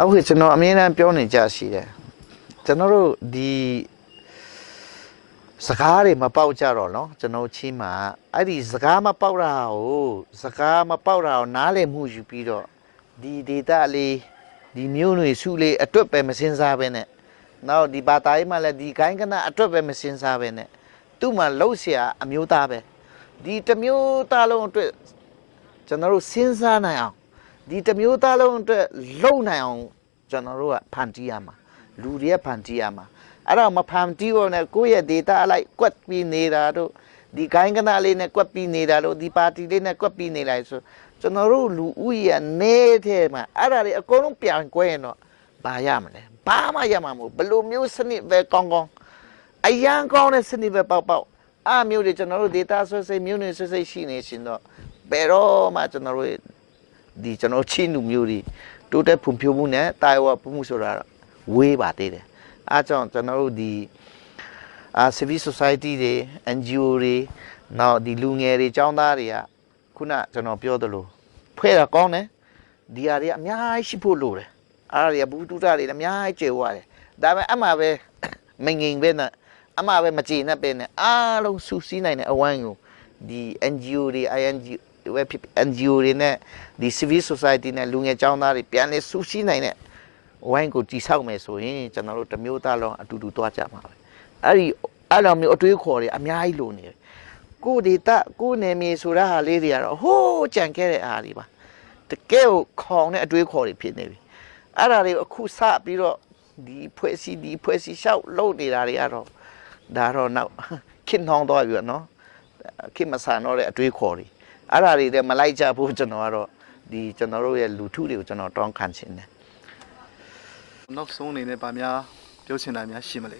အခုကျွန်တော်အမြဲတမ်းပြောနေကြရှိတယ်ကျွန်တော်တို့ဒီစကားတွေမပေါက်ကြတော့နော်ကျွန်တော်ချင်းမှာအဲ့ဒီစကားမပေါက်တာကိုနားလည်မှုယူပြီးတော့ဒီဒေတာလေးဒီမျိုးနွေစုလေးအတွက်ပဲမစင်စားပဲနဲ့နောက်ဒီဘာသာရေးမှာလည်းဒီခိုင်းကနအတွက်ပဲမစင်စားပဲနဲ့သူ့မှာလှုပ်ရှားအမျိုးသားပဲဒီတစ်မျိုးသားလုံးအတွက်ကျွန်တော်တို့စဉ်းစားနိုင်အောင်ဒီတစ်မျိုးသားလုံးအတွက်လုံနိုင်အောင်ကျွန်တော်တို့ကဖန်တီးရမှာလူတွေကဖန်တီးရမှာအဲ့တော့မဖန်တီးဖို့နဲ့ကိုယ့်ရဲ့ data အလိုက်ကွက်ပြီးနေတာတို့ဒီဂိုင်းကနာလေးနဲ့ကွက်ပြီးနေတာတို့ဒီပါတီလေးနဲ့ကွက်ပြီးနေလိုက်ဆိုကျွန်တော်တို့လူဦးရေနေတဲ့မှာအဲ့ဒါတွေအကုန်လုံးပြန်ကွဲရင်တော့ဘာရမလဲဘာမှရမှာမဟုတ်ဘယ်လိုမျိုးစနစ်ပဲကောင်းကောင်းအရန်ကောင်းတဲ့စနစ်ပဲပေါက်အားမျိုးတွေကျွန်တော်တို့ data ဆွဲစိတ်မျိုးတွေဆွဲစိတ်ရှိနေရှင်တော့ဘယ်တော့မှကျွန်တော်တို့ဒီကျွန်တော်ချင်းလူမျိုးတွေတိုးတက်ဖွံ့ဖြိုးမှုနဲ့တာဝမှုဆိုတာဝေးပါသေးတယ်အားကြောင့်ကျွန်တော်တို့ဒီcivil society တွေ NGO တွေနောက်ဒီလူငယ်တွေចောင်းသားတွေကခုနကျွန်တော်ပြောသလိုဖွဲ့တာကောင်းတယ်ဒီဟာတွေအများကြီးရှိဖို့လိုတယ်အားတွေကဘူးတူတာတွေအများကြီးကျေဝရတယ်ဒါပေမဲ့အမှပဲမငင်ပဲနဲ့အမှပဲမကြည်နဲ့ပဲနဲ့အားလုံးစူးစီးနိုင်တဲ့အဝိုင်းကိုဒီ NGO တွေ NGO တွေနဲ့ဒီ civil society နဲ့လူငယ်ចောင်းသားတွေပြန်လဲစူးစီးနိုင်တဲ့ဝိုင်းကိုတိဆောက်မယ်ဆိုရင်ကျွန်တော်တို့တမျိုးသားလုံးအတူတူသွားကြမှာပဲအဲ့လိုမျိုးအတွေးခေါ်တွေအများကြီးလိုနေတယ်ကိုဒေတာကိုနယ်မြေဆိုတာဟာလေးတွေကတော့ဟိုးကြံခဲ့တဲ့အားတွေပါတကယ်ကိုခေါင်တဲ့အတွေးခေါ်တွေဖြစ်နေပြီအဲ့ဒါတွေအခုစပြီးတော့ဒီဖွဲ့စည်းလျှောက်လုပ်နေတာတွေကတော့ဒါတော့နောက်ခင်နှောင်းသွားပြီနော်ခင်မဆန်တော့တဲ့အတွေးခေါ်တွေအဲ့ဒါတွေလည်းမလိုက်ကြဘူးကျွန်တော်ကတော့ဒီကျွန်တော်တို့ရဲ့လူထုတွေကိုကျွန်တော်တောင်းခံချင်တယ်နောက်ဆုံးအနေနဲ့ဗာများပြောချင်တာများရှိမလဲ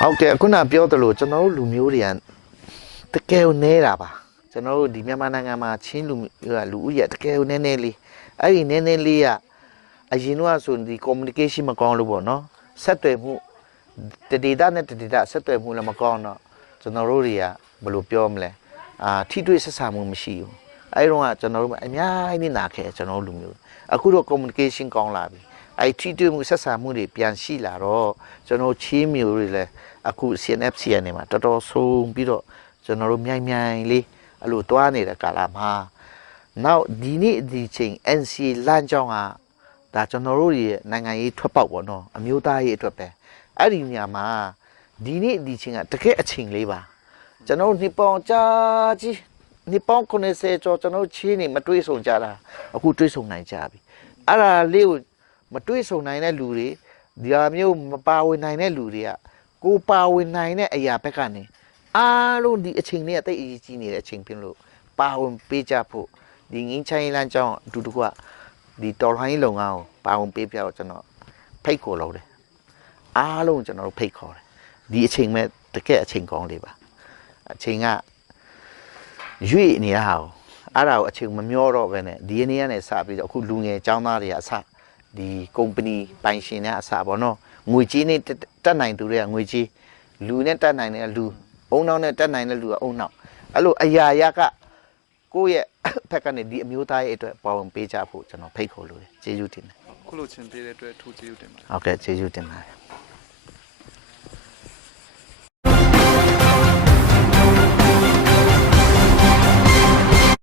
ဟုတ်တယ်ခုနပြောသလိုကျွန်တော်တို့လူမျိုးတွေကတကယ်ကိုနေတာပါကျွန်တော်တို့ဒီမြန်မာနိုင်ငံမှာချင်းလူဦးရေတကယ်ကိုနည်းနည်းလေးအဲ့ဒီနည်းနည်းလေးကအရင်တော့ဆိုဒီ communication မကောင်းလို့ပေါ့နော်ဆက်သွယ်မှုတတိဒနဲ့တတိဒဆက်သွယ်မှုလည်းမကောင်းတော့ကျွန်တော်တို့တွေကဘယ်လိုပြောမလဲထိတွေ့ဆက်ဆံမှုမရှိဘူးအဲ့တော့ကကျွန်တော်တို့အများကြီးနာခဲ့ကျွန်တော်တို့လူမျိုးအခုတော့ communication ကောင်းလာပြီအဲ့ထိတွေ့မှုဆက်ဆံမှုတွေပြန်ရှိလာတော့ကျွန်တော်ချင်းမျိုးတွေလည်းအခု CNFC နေမှာတော်တော်ဆုံးပြီးတော့ကျွန်တော်တို့မြိုင်လေးအဲ့လိုတွားနေတဲ့ကာလမှာနောက်ဒီနေ့ဒီချိန် NCA လမ်းကြောင်းကဒါကျွန်တော်တို့ရဲ့နိုင်ငံရေးထွက်ပေါက်ပေါ့နော်အမျိုးသားရေးအတွက်ပဲအဲ့ဒီနေရာမှာဒီနေ့ဒီချိန်ကတကယ်အချိန်လေးပါကျွန်တော်တို့နှစ်ပေါင်းကြာကြီးနှစ်ပေါင်း90ကျော်ကျွန်တော်ချင်းနေမတွေးဆုံကြတာအခုတွေးဆုံနိုင်ကြပြီအဲ့ဒါလေးကိုမတွေးဆုံနိုင်တဲ့လူတွေဒီဟာမျိုးမပါဝင်နိုင်တဲ့လူတွေကကိုပါဝင်နိုင်တဲ့အရာဘက်ကနေအားလုံးဒီအချိန်လေးအသိအရေးကြီးနေတဲ့အချိန်ဖြစ်လို့ပါဝင်ပေးကြဖို့ဒီငင်းချိုင်းလမ်းကြောင်းအတူတကွဒီတော်လှန်ရေးလုပ်ငန်းကိုပါဝင်ပေးပြတော့ကျွန်တော်ဖိတ်ခေါ်လို့တယ်အားလုံးကျွန်တော်တို့ဖိတ်ခေါ်တယ်ဒီအချိန်မဲ့တကယ်အချိန်ကောင်းလေးပါအချိန်ကရွေ့နေရဟာအဲ့ဒါကိုအချိန်မမျောတော့ပဲနဲ့ဒီနေ့ကနေစပြီးတော့အခုလူငယ်ចောင်းသားတွေကအစဒီကုမ္ပဏီပိုင်ရှင်တွေအစပေါ့နော်ငွေကြီးနဲ့တက်နိုင်သူတွေကငွေကြီးလူနဲ့တက်နိုင်တဲ့လူအုံနောက်နဲ့တက်နိုင်တဲ့လူကအုံနောက်အဲ့လိုအရာရကကိုယ့်ရဲ့ဖက်ကနေဒီအမျိုးသားရဲ့အတွက်ပါဝင်ပေးကြဖို့ကျွန်တော်ဖိတ်ခေါ်လို့ကျေးဇူးတင်တယ်ခုလိုချင်းပေးတဲ့အတွက်အထူးကျေးဇူးတင်ပါတယ်ဟုတ်ကဲ့ကျေးဇူးတင်ပါတယ်